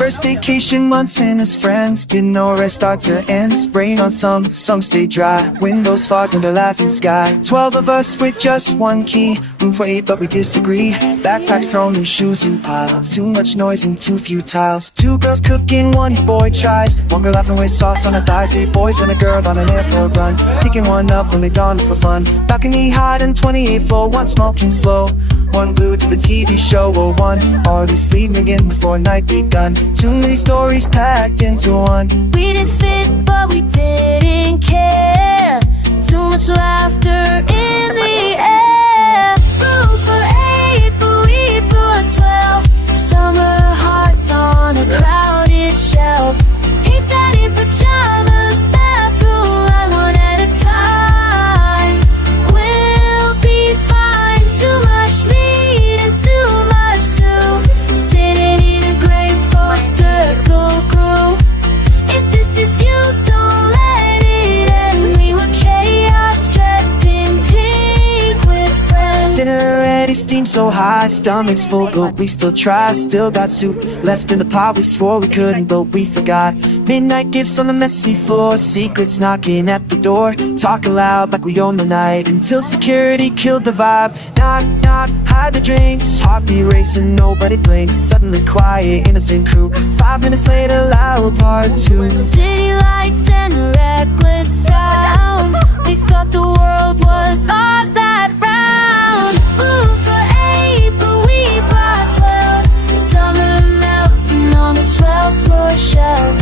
First vacation, months in as friends. Didn't know where it starts or ends. Rain on some stay dry. Windows fogged under laughing sky. 12 of us with just one key. Room for 8 but we disagree. Backpacks thrown and shoes in piles. Too much noise and too few tiles. 2 girls cooking, 1 boy tries. 1 girl laughing with sauce on her thighs. 3 boys and a girl on an airport run. Picking one up when they dawn for fun. Balcony hot and 28 floor. 1 smoking slow, 1 glued to the TV show. Or 1 already sleeping in before night begun. Too many stories packed into one. We didn't fit, but we didn't care. Too much laughter in the air. Room for 8, but we brought 12. Summer hearts on a crowded shelf. He said in pajamas, bathroom line 1 at a time. We'll be fine. Too much meat and too much soup. Sitting in a grateful circle crew. If this is you, don't let it end. We were chaos dressed in pink with friends. Dinner already steamed so high, stomachs full, but we still try. Still got soup left in the pot, we swore we couldn't, but we forgot. Midnight gifts on the messy floor, secrets knocking at the door. Talking loud like we own the night, until security killed the vibe. Knock, knock, hide the drinks, heartbeat racing, nobody blinks. Suddenly quiet, innocent crew. 5 minutes later, loud part 2. City lights and a reckless sound. We thought the world was ours that round. Room for 8, but we brought 12. Summer melting on the 12th floor shelf.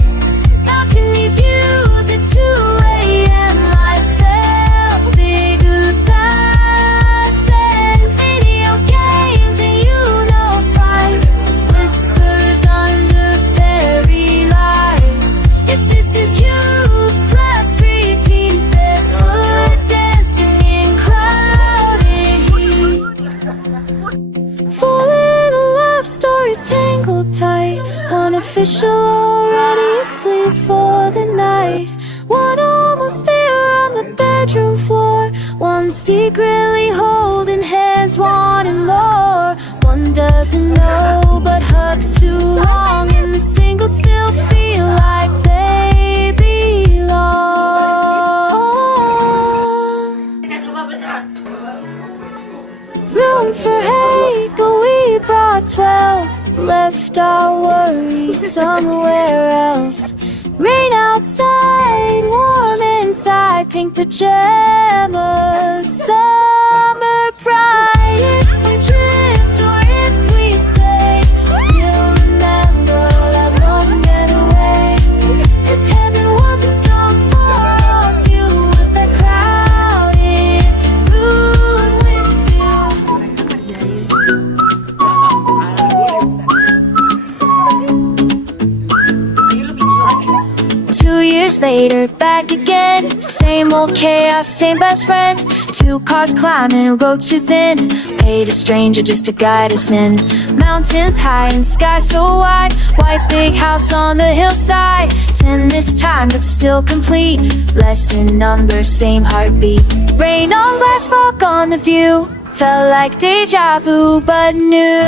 Balcony views at 2 a.m. Life felt bigger back then. Video games and fights. Whispers under fairy lights. If this is youth, plus repeat. Barefoot dancing in crowded heat. 4 little love stories tangled tight. 1 official already asleep for the night. 1 almost there on the bedroom floor. 1 secretly holding hands, wanting more. 1 doesn't know but hugs too long. And the singles still feel like they belong. Room for 8, but we brought 12. Left our worries somewhere else. Rain outside, warm inside. Pink pajamas, summer pride. If we drift or if we stay, we'll remember that one getaway. 'Cause heaven wasn't some far view. Was that crowded room with you? 2 years later, back again. Same old chaos, same best friends. 2 cars climbing a road too thin. Paid a stranger just to guide us in. Mountains high and sky so wide. White big house on the hillside. 10 this time, but still complete. Lesson number, same heartbeat. Rain on glass, fog on the view. Felt like deja vu, but new.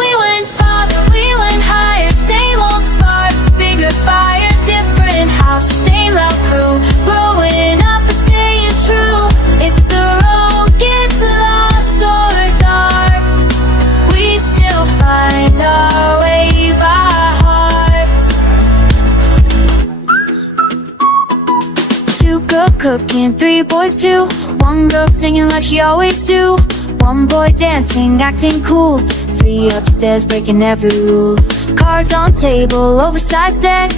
We went farther, we went higher. Same old sparks, bigger fire. Different house, same loud crew. Growing up and staying true. If the road gets lost or dark, we still find our way by heart. 2 girls cooking, 3 boys too. 1 girl singing like she always do. 1 boy dancing, acting cool. 3 upstairs breaking every rule. Cards on table, oversized deck.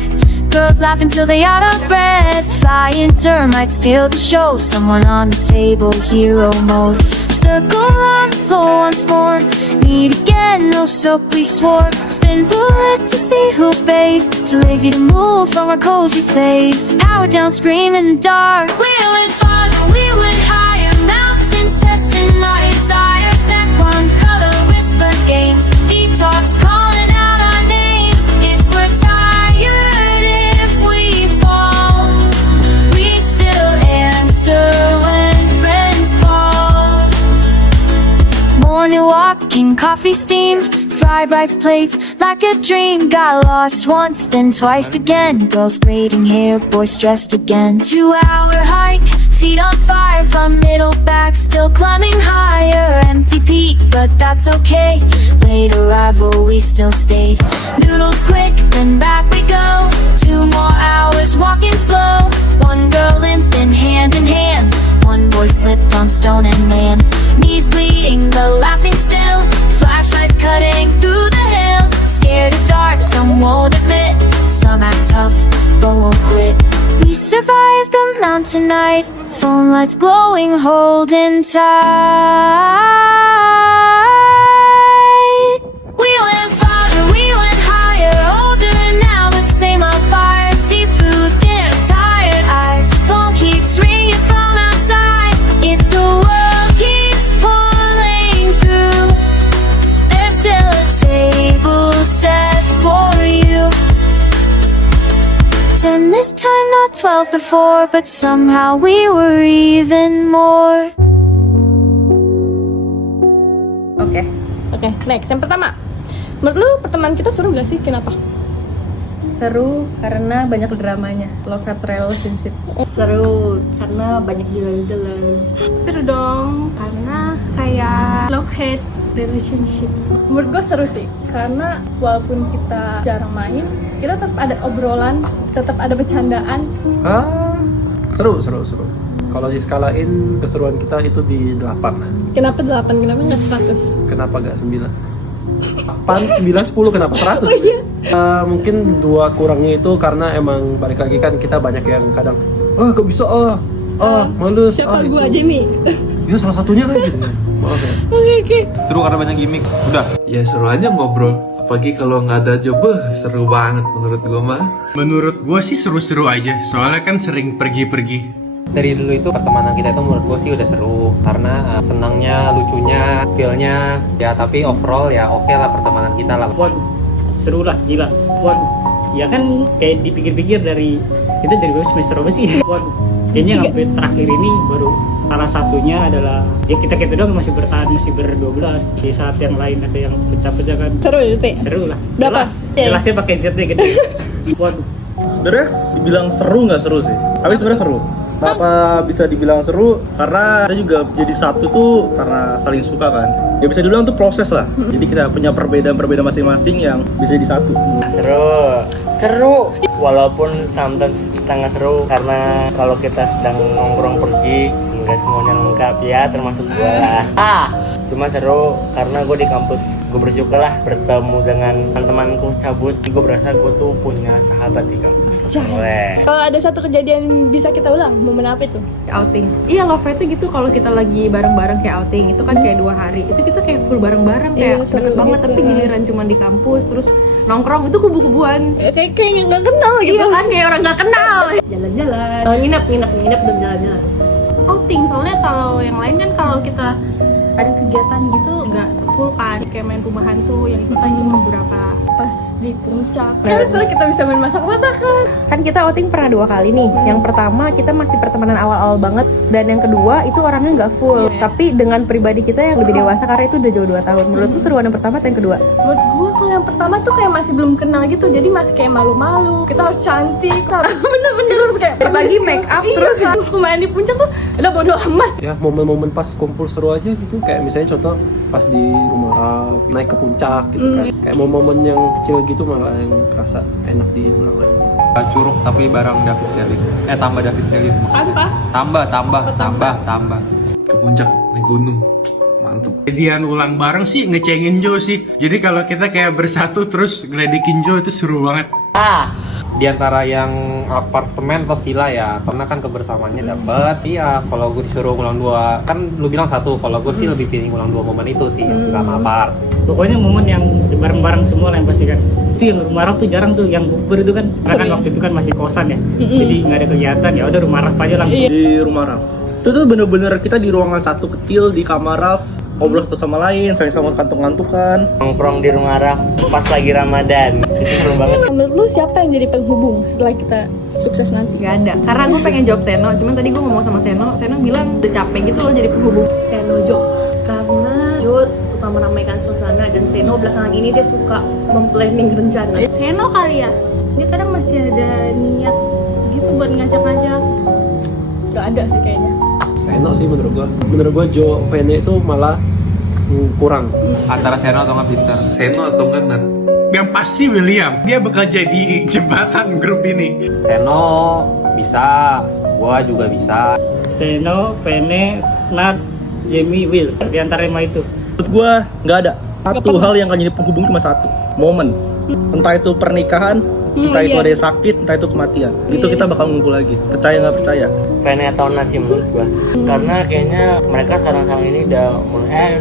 Girls laugh until they out of breath. Flying termites steal the show. Someone on the table, hero mode. Circle on the floor once more. Meet again, no soap we swore. Spin roulette to see who pays. Too lazy to move from our cozy phase. Power down, scream in the dark. We went farther, we went higher. Mountains testing our desire. Snack one color, whisper games. Deep talks calling out our names. If we're tired, if we fall, we still answer when friends call. Morning walk, coffee steam, fried rice plates like a dream. Got lost once, then twice again. Girls braiding hair, boys dressed again. 2-hour hike, feet on fire from middle back, still climbing higher. Empty peak, but that's okay. Late arrival, we still stayed. Noodles quick, then back we go. 2 more hours walking slow. One girl limping hand in hand. One boy slipped on stone and land. Knees bleeding, but laughing still. Flashlights cutting through the hill. Scared of dark, some won't admit. Some act tough, but won't quit. We survived the mountain night. Phone lights glowing, holding tight. We went farther, we went higher. Older now, but same on fire. Seafood dinner, tired eyes. Phone keeps ringing from outside. If the world keeps pulling through, there's still a table set for you. 10 this time, not 12 before, but somehow we were even more. Oke, next. Yang pertama, menurut lu pertemanan kita seru gak sih? Kenapa? Seru karena banyak dramanya, love hate relationship. Seru karena banyak jalan-jalan. Seru dong, karena kayak love hate relationship. Menurut gue seru sih, karena walaupun kita jarang main, kita tetap ada obrolan, tetap ada bercandaan. Seru. Kalau diskalain keseruan kita itu di 8. Kenapa 8? Kenapa nggak 100? Kenapa gak 9? 8, 9, 10, kenapa 100? Oh iya. Mungkin 2 kurangnya itu karena emang balik lagi kan kita banyak yang kadang gak bisa males Siapa itu. gua, Jamie? Ya salah satunya kan gitu. Maaf ya. Oke. Seru karena banyak gimmick. Udah. Ya seru aja ngobrol. Apalagi kalau nggak ada job, seru banget menurut gue mah. Menurut gue sih seru-seru aja, soalnya kan sering pergi-pergi. Dari dulu itu pertemanan kita itu menurut gue sih udah seru karena senangnya, lucunya, feel-nya ya, tapi overall ya oke lah pertemanan kita lah. Waduh, seru lah, gila. Waduh, ya kan kayak dipikir-pikir dari kita dari semester apa sih? Waduh, kayaknya sampai terakhir ini baru salah satunya adalah ya kita doang masih bertahan, masih ber-12. Di saat yang lain ada yang pecah-pecah kan. Seru ya, Teh? Seru lah. Berapa? Jelasnya pakai Z gede. Waduh. Sebenarnya dibilang seru nggak seru sih, tapi sebenarnya seru. Kenapa bisa dibilang seru? Karena kita juga jadi satu tuh karena saling suka kan. Ya bisa dibilang tuh proses lah. Jadi kita punya perbedaan masing-masing yang bisa jadi satu. Seru. Walaupun sometimes setengah seru karena kalau kita sedang nongkrong pergi nggak semuanya lengkap ya, termasuk gue lah. Cuma seru karena gue di kampus, gue bersyukur lah bertemu dengan teman-temanku cabut. Gue berasa gue tuh punya sahabat di kampus. Kalau ada satu kejadian bisa kita ulang, momen apa itu? Outing. Iya, love itu gitu kalau kita lagi bareng-bareng kayak outing. Itu kan kayak 2 hari. Itu kita kayak full bareng-bareng kayak deket banget, tapi giliran cuma di kampus terus nongkrong itu kubu-kubuan. Kayak nggak kenal gitu. Iya kan, kayak orang nggak kenal. Jalan-jalan. Nginep dan jalan-jalan. Outing, soalnya kalau yang lain kan kalau kita ada kegiatan gitu nggak full kan, kayak main rumah hantu yang kita cuma beberapa Pas di puncak. Kan seru kita bisa main masak-masakan. kan kita outing pernah 2 kali nih. Yang pertama kita masih pertemanan awal-awal banget, dan yang kedua itu orangnya nggak full, tapi dengan pribadi kita yang lebih dewasa karena itu udah jauh 2 tahun. Menurut tuh seruan yang pertama atau yang kedua? Menurut gue kalau yang pertama tuh kayak masih belum kenal gitu, jadi masih kayak malu-malu. Kita harus cantik, bener-bener harus kayak Berbagi make up terus. Main di puncak tuh udah bodo amat. Ya momen-momen pas kumpul seru aja gitu, kayak misalnya contoh pas di rumah Raf, naik ke puncak gitu kan. Kayak momen-momen yang kecil gitu malah yang kerasa enak diulang lagi. Curug tapi bareng David Selin. Tambah David Selin. Apa? Tambah. Ke puncak, naik gunung. Mantep. Jadian ulang bareng sih ngecengin Jo sih. Jadi kalau kita kayak bersatu terus ngeledekin Jo itu seru banget. Di antara yang apartemen atau villa ya, karena kan kebersamaannya dapet. Iya, kalau gue disuruh ngulang 2, kan lu bilang 1, kalau gue sih lebih pilih ngulang 2 momen itu sih, yang villa sama apart. Pokoknya momen yang bareng-bareng semua lah yang pasti kan. Itu yang rumah Raf tuh jarang tuh, yang bukber itu kan. Karena kan waktu itu kan masih kosan ya. Jadi nggak ada kegiatan, ya udah rumah Raf aja langsung. Di rumah Raf. Itu tuh bener-bener kita di ruangan satu kecil di kamar Raf, ngobrol satu sama lain, saling sama kantung-kantukan. Nongkrong di rumah Raf pas lagi Ramadan. Itu seru banget. Menurut lu siapa yang jadi penghubung setelah kita sukses nanti? Gak ada, karena gue pengen jawab Seno, cuman tadi gue ngomong sama Seno bilang udah capek gitu loh jadi penghubung. Seno Jo, karena Jo suka meramaikan suasana, dan Seno belakangan ini dia suka memplanning rencana. Seno kali ya, dia kadang masih ada niat gitu buat ngajak-ngajak. Gak ada sih kayaknya. Seno sih menurut gua Jo Vene itu malah kurang. Antara Seno atau nggak Pinter. Seno atau enggak Nat? Yang pasti William, dia bakal jadi jembatan grup ini. Seno bisa, gua juga bisa. Seno, Vene, Nat, Jamie, Will. Di antara 5 itu. Menurut gue nggak ada satu hal yang akan jadi penghubung, cuma satu, momen. Entah itu pernikahan, entah itu ada yang sakit, entah itu kematian. Gitu kita bakal ngumpul lagi, percaya nggak percaya. Vene atau Nat sih menurut gua. Karena kayaknya mereka sekarang ini udah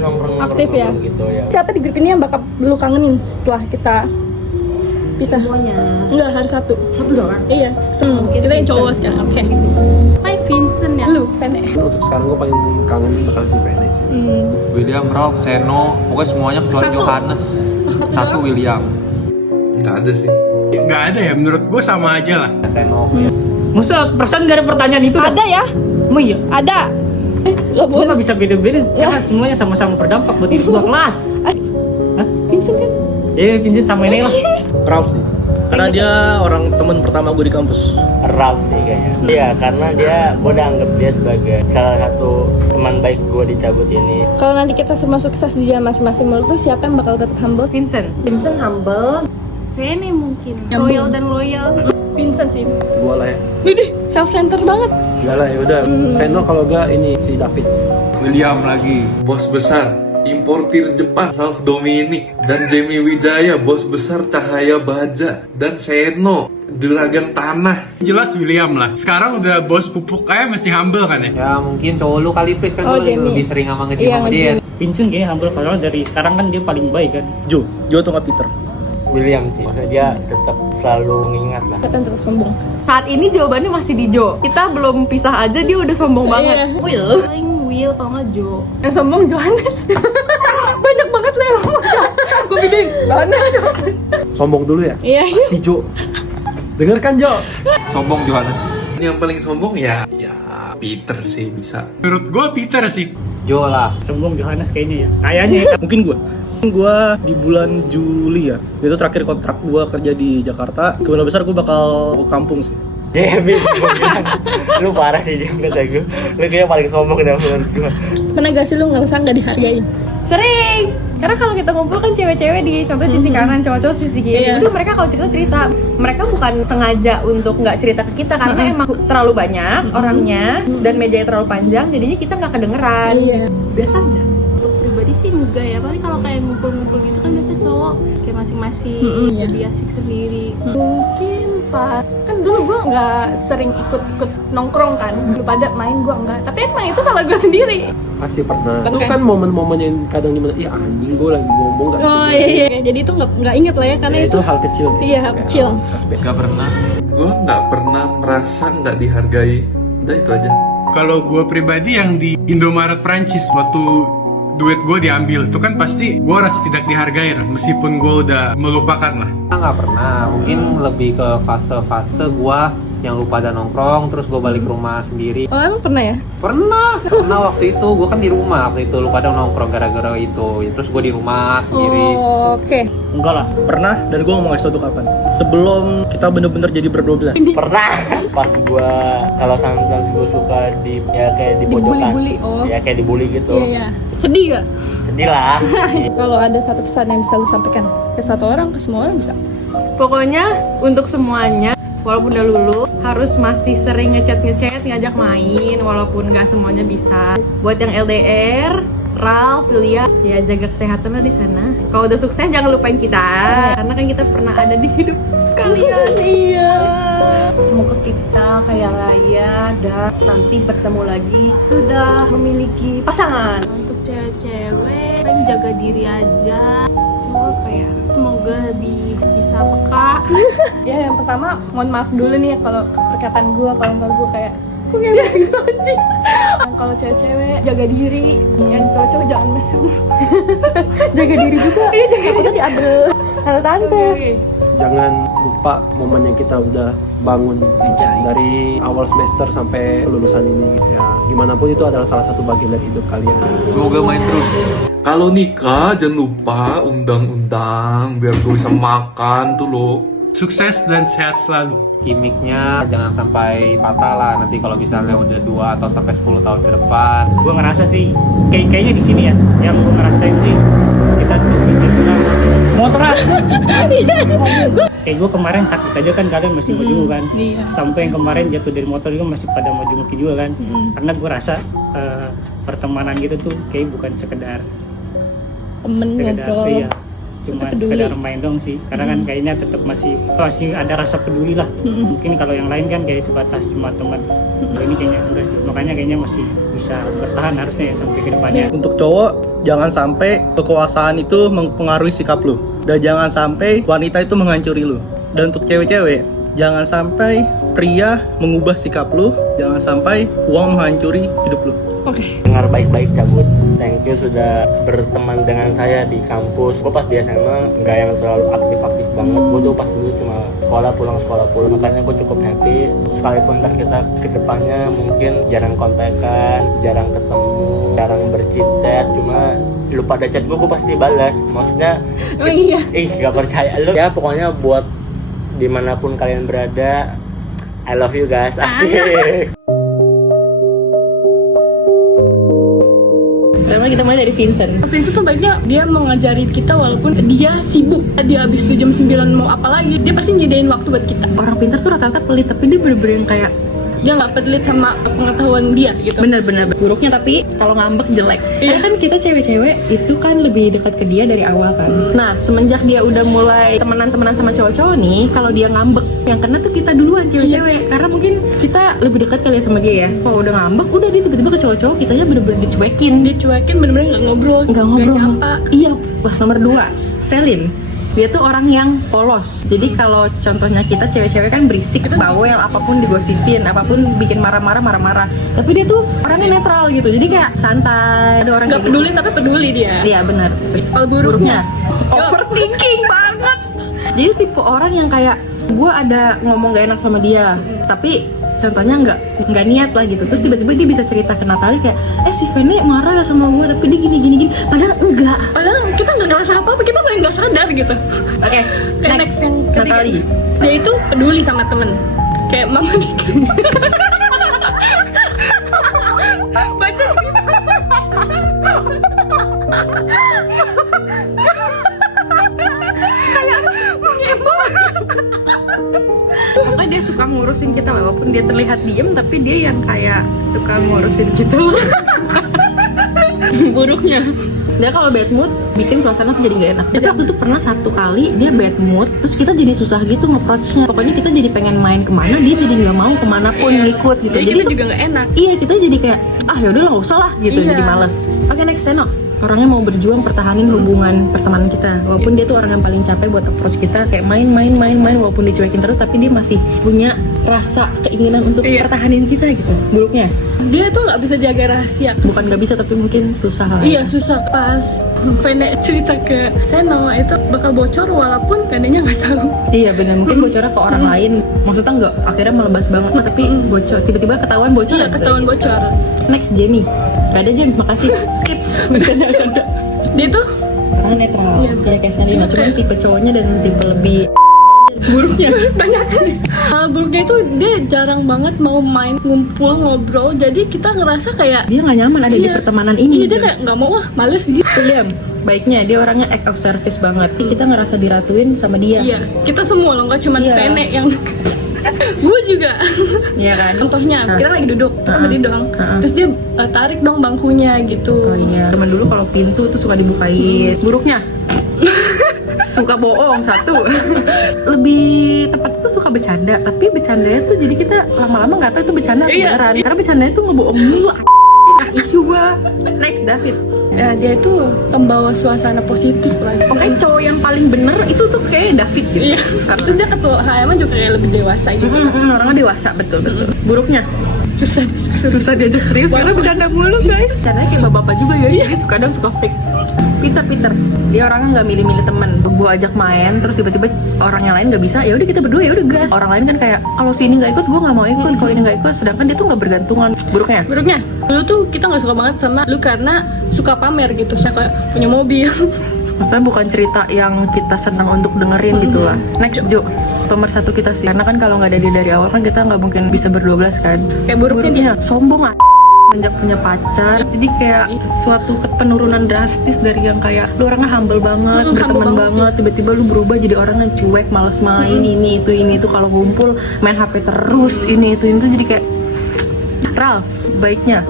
nongkrong Aktif ya? gitu ya. Siapa di grup ini yang bakal lu kangenin setelah kita pisah? Semuanya. Enggak, harus satu. Satu doang. Iya. Kita yang cowok sekarang. Oke. Vincent ya. Lu, Vene. Untuk sekarang gue paling kangen bakal si Vene sih. William, Rob, Seno, pokoknya semuanya kecuali Satu. Johannes. Satu William. Nggak ada sih. Nggak ada ya, menurut gue sama aja lah. Seno. Musa, perasaan gak ada pertanyaan itu? Ada ya? Emang iya? Ada. Gak Gua boleh. gak bisa beda-beda karena semuanya sama-sama berdampak buat hidup gua kelas. Vincent kan? Vincent sama ini lah. Ralph sih, karena dia orang teman pertama gue di kampus. Ralph sih kayaknya. Iya, karena gue udah anggap dia sebagai salah satu teman baik gue di cabut ini. Kalau nanti kita semua sukses di jalan masing-masing, menurut lu siapa yang bakal tetap humble? Vincent humble. Vene mungkin. Loyal dan loyal. Vincent sih. Gua lah ya. Widih, self-center banget. Enggak lah ya udah. Seno kalau enggak ini si David. William lagi. Bos besar importir Jepang Ralph Dominic dan Jamie Wijaya, bos besar Cahaya Baja, dan Seno juragan tanah. Jelas William lah. Sekarang udah bos pupuk aja masih humble kan ya? Ya mungkin cowok lu kali Fris kan lu Jamie. lebih sering sama nge-gym Iya, sama dia. Vincent kayaknya humble karena dari sekarang kan dia paling baik kan. Jo atau nggak Peter? William sih, maksudnya dia tetap selalu mengingat lah. Siapa yang tetap sombong? Saat ini jawabannya masih di Jo. Kita belum pisah aja dia udah sombong banget. Will. Paling Will kalau nggak Jo. Yang sombong Johannes. Banyak banget lah yang ngomong. Gue bikin Johannes. Sombong dulu ya? Iya. Pasti Jo. Dengarkan Jo. Sombong Johannes. Yang paling sombong ya Peter sih bisa. Menurut gue Peter sih. Jo lah. Sombong Johannes kayaknya ya. Kayaknya ya. Mungkin gue di bulan Juli ya, itu terakhir kontrak gue kerja di Jakarta. Kemungkinan besar gue bakal ke kampung sih. Habis gue bilang, lu parah sih Jam kata gue. Lu kayaknya paling sombong dah menurut gue. Pernah gak sih lu ngerasa gak dihargain? Sering. Karena kalau kita ngumpul kan cewek-cewek di contoh sisi kanan, cowok-cowok sisi kiri. Iya. Itu mereka kalau cerita-cerita, mereka bukan sengaja untuk nggak cerita ke kita karena emang terlalu banyak orangnya dan mejanya terlalu panjang, jadinya kita nggak kedengeran. Iya. Biasa aja. Untuk pribadi sih enggak ya, paling kalau kayak ngumpul-ngumpul gitu kan biasanya cowok kayak masing-masing lebih asik sendiri. Mungkin pas kan dulu gue nggak sering ikut nongkrong kan, lu pada main gue nggak, tapi emang itu salah gue sendiri. Pasti pernah. Kan Itu kayak- kan momen-momen yang kadang dimana, iya anjing gue lagi ngomong gak. Oh iya, jadi itu nggak inget lah ya karena Ya, itu itu hal kecil. gitu. Iya, hal Kayak kecil. aspek. Gak pernah. Gue nggak pernah merasa nggak dihargai. Udah itu aja. Kalau gue pribadi yang di Indomaret Prancis waktu duit gue diambil, itu kan pasti gue rasa tidak dihargai lah, meskipun gue udah melupakan lah. Nggak pernah, mungkin lebih ke fase-fase gua yang lupa dan nongkrong, terus gua balik rumah sendiri. Oh emang pernah ya? Pernah waktu itu gua kan di rumah waktu itu, lupa dan nongkrong gara-gara itu. Ya, terus gua di rumah sendiri. Oh, oke. Enggak lah. Pernah, dan gue ngomong itu kapan? Sebelum kita bener-bener jadi berdua belas. Pernah. Pas gue kalau sometimes gue suka di ya kayak di pojokan. Dibully-bully, oh. Ya kayak dibully gitu. Iya, iya. Sedih gak? Sedih lah. Kalau ada satu pesan yang bisa lu sampaikan ke satu orang, ke semua orang bisa. Pokoknya untuk semuanya, walaupun udah lulu, harus masih sering ngechat, ngajak main, walaupun nggak semuanya bisa. Buat yang LDR, Ralph, Julia, ya jaga kesehatan lah di sana. Kalau udah sukses jangan lupain kita, karena kan kita pernah ada di hidup kalian. Iya. Semoga kita kaya raya dan nanti bertemu lagi sudah memiliki pasangan. Untuk cewek-cewek, pengen jaga diri aja. Cuma apa ya? Semoga lebih bisa peka. Ya yang pertama, mohon maaf dulu nih ya kalau perkataan gue, kalau enggak gue kayak gue kayak bisa aja. Kalau cewek-cewek jaga diri, yang cowok-cowok jangan mesum. Jaga diri juga. Iya jaga diri. Itu diambil tante-tante. jangan lupa momen yang kita udah bangun dari awal semester sampai kelulusan ini gitu ya. Gimana pun itu adalah salah satu bagian dari hidup kalian. Semoga main terus. Kalau nikah jangan lupa undang-undang biar gue bisa makan tuh loh. Sukses dan sehat selalu. Gimiknya jangan sampai patah lah nanti kalau misalnya udah 2 atau sampai 10 tahun ke depan. Gue ngerasa sih kayaknya di sini ya yang gue ngerasain sih kita tuh bisa bilang motor kayak gue kemarin sakit aja kan kalian masih mau juga kan sampai yang kemarin jatuh dari motor juga masih pada mau jungki juga kan karena gue rasa pertemanan gitu tuh kayak bukan sekedar ngobrol. Iya, cuma sekedar main dong sih karena kan kayaknya tetap masih ada rasa peduli lah. Mungkin kalau yang lain kan kayak sebatas cuma teman. Kalau ini kayaknya enggak sih, makanya kayaknya masih bisa bertahan harusnya ya sampai ke depannya. Untuk cowok, jangan sampai kekuasaan itu mempengaruhi sikap lu. Dan jangan sampai wanita itu menghancuri lu. Dan untuk cewek-cewek, jangan sampai pria mengubah sikap lu. Jangan sampai uang menghancuri hidup lu. Dengar baik-baik cabut. Thank you sudah berteman dengan saya di kampus. Gue pas di SMA nggak yang terlalu aktif-aktif banget. Gue tuh pas dulu cuma sekolah pulang. Makanya gue cukup happy. Sekalipun ntar kita kedepannya mungkin jarang kontekan, jarang ketemu, jarang berchat. Cuma lu pada chat gue pasti balas. Maksudnya, gak percaya lu. Ya pokoknya buat dimanapun kalian berada, I love you guys. Asik. Pertama kita mulai dari Vincent. Vincent tuh baiknya dia mau ngajarin kita walaupun dia sibuk. Dia habis tuh jam 9 mau apa lagi, dia pasti nyediain waktu buat kita. Orang pintar tuh rata-rata pelit, tapi dia bener-bener yang kayak Dia nggak pelit sama pengetahuan dia gitu. bener-bener buruknya, tapi kalau ngambek jelek. Karena kan kita cewek-cewek itu kan lebih dekat ke dia dari awal kan. Nah, semenjak dia udah mulai temenan-temenan sama cowok-cowok nih, kalau dia ngambek, yang kena tuh kita duluan cewek-cewek. Karena mungkin kita lebih dekat kali ya sama dia ya. Kalau udah ngambek, udah dia tiba-tiba ke cowok-cowok, kitanya bener-bener dicuekin. Bener-bener nggak ngobrol. Nggak ngobrol. nyapa. Iya. Wah, nomor 2, Selin. Dia tuh orang yang polos. Jadi kalau contohnya kita cewek-cewek kan berisik, bawel, apapun digosipin, apapun bikin marah-marah. Tapi dia tuh orangnya netral gitu. Jadi kayak santai. Ada orang Nggak kayak peduli gitu. tapi peduli dia. Iya benar. Kalau buruknya, overthinking banget. Jadi tipe orang yang kayak gue ada ngomong gak enak sama dia, tapi contohnya nggak niat lah gitu. Terus tiba-tiba dia bisa cerita ke Natali kayak, si Vene marah ya sama gue, tapi dia gini. Padahal enggak. Padahal kita nggak ngerasa apa-apa, kita malah nggak sadar gitu. Oke, next yang ketiga. Natali. Dia itu peduli sama temen. Kayak mama Dika. Baca. Pokoknya dia suka ngurusin kita lah, walaupun dia terlihat diem, tapi dia yang kayak suka ngurusin kita. Buruknya dia kalau bad mood bikin suasana tuh jadi gak enak. Tapi waktu itu pernah satu kali dia bad mood, terus kita jadi susah gitu nge-approach-nya. Pokoknya kita jadi pengen main kemana, dia jadi nggak mau kemana pun ngikut gitu. Jadi kita juga nggak enak. Iya, kita jadi kayak yaudah lah, nggak usah lah gitu. Jadi males. Oke, next Seno. Orangnya mau berjuang pertahanin hubungan pertemanan kita, walaupun dia tuh orang yang paling capek buat approach kita, kayak main walaupun dicuekin terus, tapi dia masih punya rasa keinginan untuk pertahanin kita gitu. Buruknya Dia tuh nggak bisa jaga rahasia. bukan nggak bisa, tapi mungkin susah lah. Iya, susah. Pas Vene cerita ke Seno itu bakal bocor walaupun Venenya nggak tahu. Iya benar, mungkin bocornya ke orang lain, maksudnya nggak akhirnya melebas banget, tapi bocor, tiba-tiba ketahuan bocor. Iya, ketahuan bocor. Next, Jamie. Gak ada Jam, makasih. Skip. Bercanda. Dia tuh Orang netral, Iya. kayak Selina, Iya, cuman kayak- tipe cowoknya dan tipe lebih buruknya. banyak kan. Buruknya itu dia jarang banget mau main, ngumpul, ngobrol. Jadi kita ngerasa kayak Dia nggak nyaman ada di Iya. pertemanan ini. iya, dia kayak nggak mau, males gitu. William, baiknya dia orangnya act of service banget. Kita ngerasa diratuin sama dia. Iya, kita semua loh, nggak cuma Iya. Vene yang gue juga. Iya kan? Contohnya, kita lagi duduk, kita berdiri dong. Heeh. Terus dia tarik dong bangkunya gitu. Oh iya. Temen dulu kalau pintu tuh suka dibukain. Buruknya suka bohong satu. Lebih tepat tuh suka bercanda, tapi bercandanya tuh jadi kita lama-lama nggak tahu itu bercanda atau Iya. beneran. Karena bercandanya tuh ngebohong mulu. Isu gua. Next, David. Ya, dia itu pembawa suasana positif lah. Pokoknya cowok yang paling bener itu tuh kayak David gitu. Iya. Terus dia ketua HM juga kayak lebih dewasa gitu. Orangnya dewasa, betul. Buruknya susah diajak serius karena bercanda mulu guys. Caranya kayak bapak juga guys, jadi kadang suka freak. Peter dia orangnya nggak milih-milih temen. Gue ajak main terus tiba-tiba orang yang lain nggak bisa, ya udah kita berdua ya udah gas. Orang lain kan kayak kalau si ini nggak ikut gue nggak mau ikut, kalau ini nggak ikut, sedangkan dia tuh nggak bergantungan. Buruknya dulu tuh kita nggak suka banget sama lu karena suka pamer gitu, saya kayak punya mobil. Maksudnya bukan cerita yang kita senang untuk dengerin gitu lah. Next Jo, pemersatu kita sih, karena kan kalau nggak ada dia dari awal kan kita nggak mungkin bisa ber-12 kan. Kayak buruknya dia sombong menjak punya pacar, jadi kayak suatu penurunan drastis dari yang kayak lu orangnya humble banget, berteman banget, tiba-tiba lu berubah jadi orang yang cuek, males main, ini itu kalau ngumpul main HP terus, ini itu jadi kayak Ralf, baiknya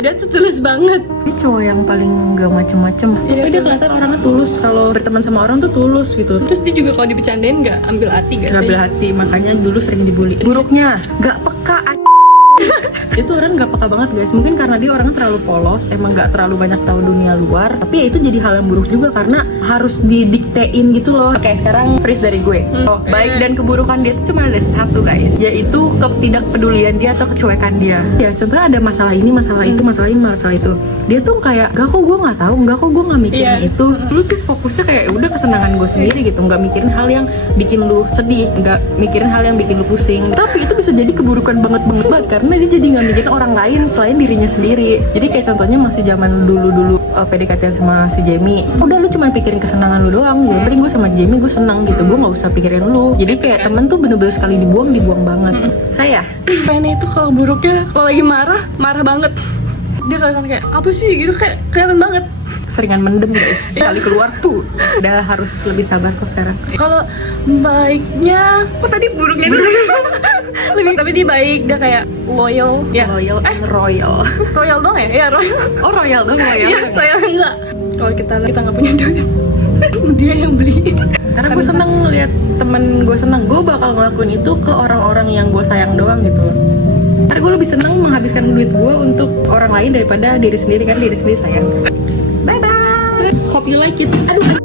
dia tuh tulus banget. Dia cowok yang paling gak macem-macem. Tapi dia kelihatan orangnya tulus, kalau berteman sama orang tuh tulus gitu. Terus dia juga kalau dibecandain gak ambil hati gak sih? Gak ambil hati, makanya dulu sering dibully. Buruknya, gak peka. Itu orang gak peka banget guys. Mungkin karena dia orangnya terlalu polos, emang gak terlalu banyak tahu dunia luar. Tapi ya itu jadi hal yang buruk juga karena harus didiktein gitu loh. Oke, sekarang Pris dari gue. Baik dan keburukan dia itu cuma ada satu guys, yaitu ketidakpedulian dia atau kecuekan dia. Ya contohnya ada masalah ini, masalah itu, masalah ini, masalah itu. Dia tuh kayak, gak kok gue gak tahu, gak kok gue gak mikirin itu. Lu tuh fokusnya kayak udah kesenangan gue sendiri gitu, gak mikirin hal yang bikin lu sedih, gak mikirin hal yang bikin lu pusing. Tapi itu bisa jadi keburukan banget karena dia jadi nggak mikirin orang lain selain dirinya sendiri. Jadi kayak contohnya masih zaman dulu PDKT sama si Jamie, udah lu cuma pikirin kesenangan lu doang. Ya penting gue sama Jamie gue senang gitu, gue nggak usah pikirin lu. Jadi kayak temen tuh bener-bener sekali dibuang banget. Saya pengen itu kalau buruknya kalau lagi marah banget. Dia kelihatan kayak apa sih gitu, kayak kelihatan banget seringan mendem guys. Kali keluar tuh udah harus lebih sabar kok sekarang. Kalau baiknya, kok tadi buruknya dulu? Lebih, tapi dia baik, dia kayak loyal ya. Loyal royal dong ya royal. Oh royal dong loyal. Ya, royal enggak. Kalau kita nggak punya duit, dia yang beli. Karena gue seneng lihat temen gue seneng, gue bakal ngelakuin itu ke orang-orang yang gue sayang doang gitu loh. Karena gue lebih seneng menghabiskan duit gue untuk orang lain daripada diri sendiri, kan diri sendiri sayang. Bye bye. Hope you like it. Aduh.